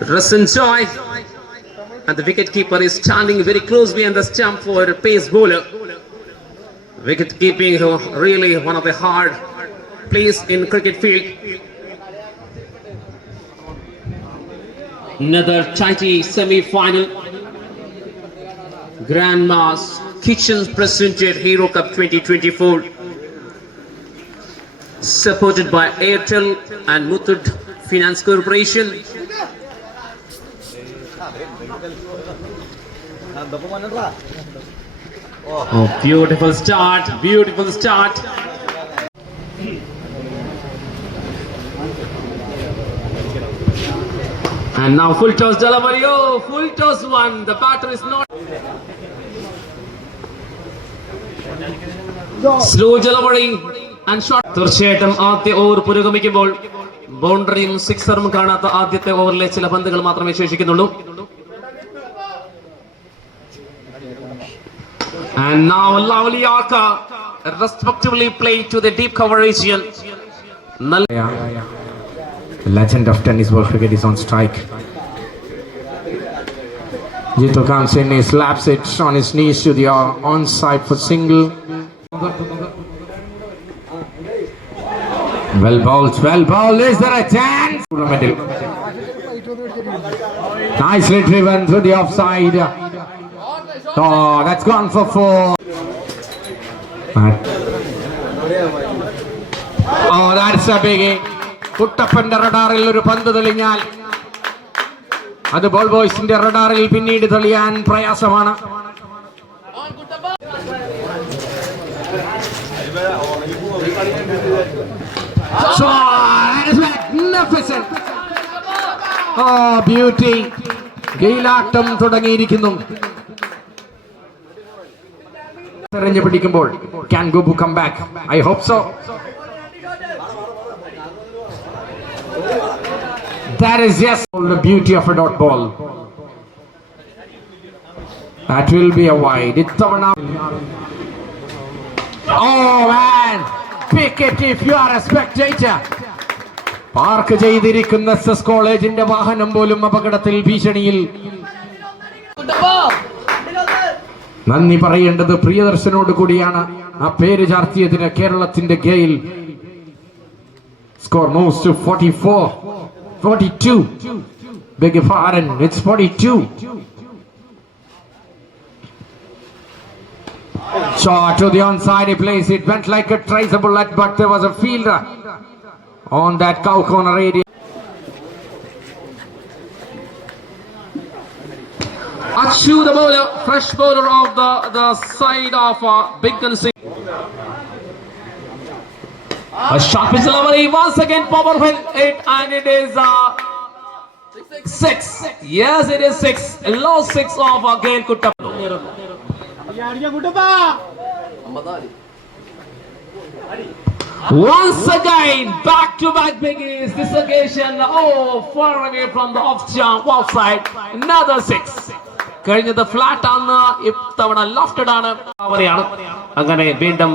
Rasan Joy. And the wicket keeper is standing very close behind the stump for a pace bowler. Wicket keeping uh, really one of the hard plays in cricket field. Another tighty semi-final. Grandma's Kitchen presented Hero Cup 2024. Supported by Airtel and Muthoot Finance Corporation. Oh, beautiful start, beautiful start. And now full toss delivery. Oh, full toss one. The batter is not. Slow delivery and shot. തീർച്ചയായിട്ടും ആദ്യ over പുരോഗമിക്കുമ്പോൾ ബൗണ്ടറിയും സിക്സറും കാണാത്ത ആദ്യത്തെ ഓവറിലെ ചില പന്തുകൾ മാത്രമേ ശേഷിക്കുന്നുള്ളൂ And now Allah Awliyaka respectively play to the deep cover region. Legend of tennis world cricket is on strike. Jito comes in, he slaps it on his knees to the onside for single. Well balls, well ball. Is there a chance? Nicely driven through the offside. Oh, that's gone for four. Oh, that's a biggie. കുട്ടപ്പന്റെ റഡാറിൽ ഒരു പന്ത് തെളിഞ്ഞാൽ അത് ball ബോയ്സിന്റെ റഡാറിൽ പിന്നീട് തെളിയാൻ പ്രയാസമാണ് magnificent. Oh. ഗെയിലാട്ടം തുടങ്ങിയിരിക്കുന്നു എറിഞ്ഞു പിടിക്കുമ്പോൾ can Gobu come back I hope so That is yes, the beauty of a dot ball. That will be a wide. It's over now. Oh man, pick it if you are a spectator. Park ചെയ്തിരിക്കുന്ന S കോളേജിന്റെ വാഹനം പോലും അപകടത്തിൽ ഭീഷണിയിൽ നന്ദി പറയേണ്ടത് പ്രിയദർശനോട് കൂടിയാണ് ആ പേര് ചാർത്തിയതിന് കേരളത്തിന്റെ Gayle score moves to 44. 42. Beg your pardon, it's 42. Shot to the onside, he plays it. Went like a traceable bullet, but there was a fielder on that cow corner area. Achu the bowler, fresh bowler of the, the side of uh, Big Singh. A sharp pitch delivery once again powerful it and it is uh, six. Yes, it is six. Low six of uh, Gail Kutta. Once again, back to back biggies. This occasion, oh, far away from the off jump, offside. Another six. കഴിഞ്ഞത് flat ആണ് ഇത്തവണ lofted ആണ് അവരെയാണ് അങ്ങനെ വീണ്ടും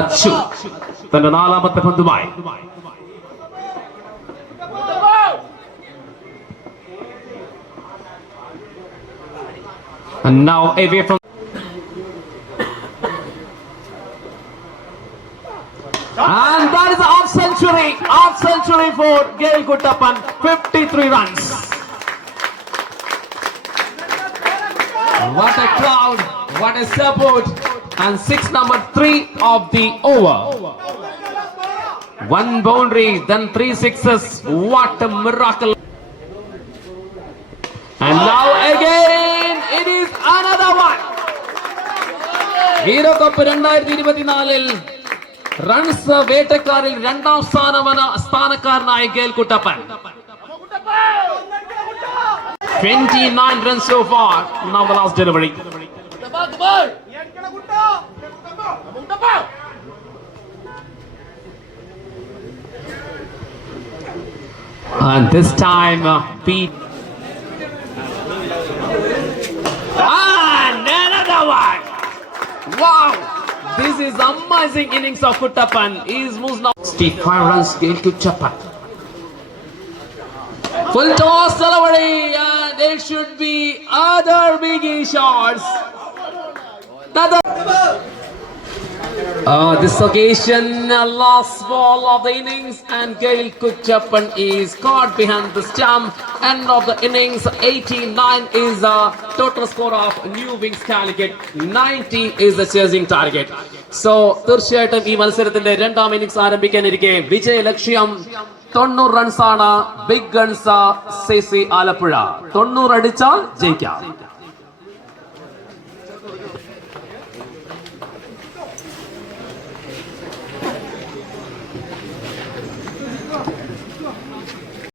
അച്ചു തന്റെ നാലാമത്തെ പന്തുമായി And that is half century, half century for Gail Kuttappan, 53 runs. What a crowd, what a support, and six number three of the over. One boundary, then three sixes. What a miracle! And now again, it is another one. Hero cup രണ്ടായിരത്തി ഇരുപത്തിനാലിൽ runs വേട്ടക്കാരിൽ രണ്ടാം സ്ഥാനവന സ്ഥാനക്കാരനായ girl Kuttappan 29 runs so far. Now the last delivery. And this time, uh, Pete. And another one. Wow. This is amazing innings of Kuttapan. He is moves now. 65 runs gained to Chappan. Full toss delivery should be other biggie shots. Another. Uh, this occasion, uh, last ball of the innings, and Gail Kuchappan is caught behind the stump. End of the innings, 89 is the total score of New Wings Calicut. 90 is the chasing target. So തീർച്ചയായിട്ടും ഈ മത്സരത്തിന്റെ രണ്ടാം innings ആരംഭിക്കാനിരിക്കെ വിജയ ലക്ഷ്യം തൊണ്ണൂറ് റൺസാണ് big guns C C Alappuzha. തൊണ്ണൂറ് അടിച്ചാൽ ജയിക്കാം.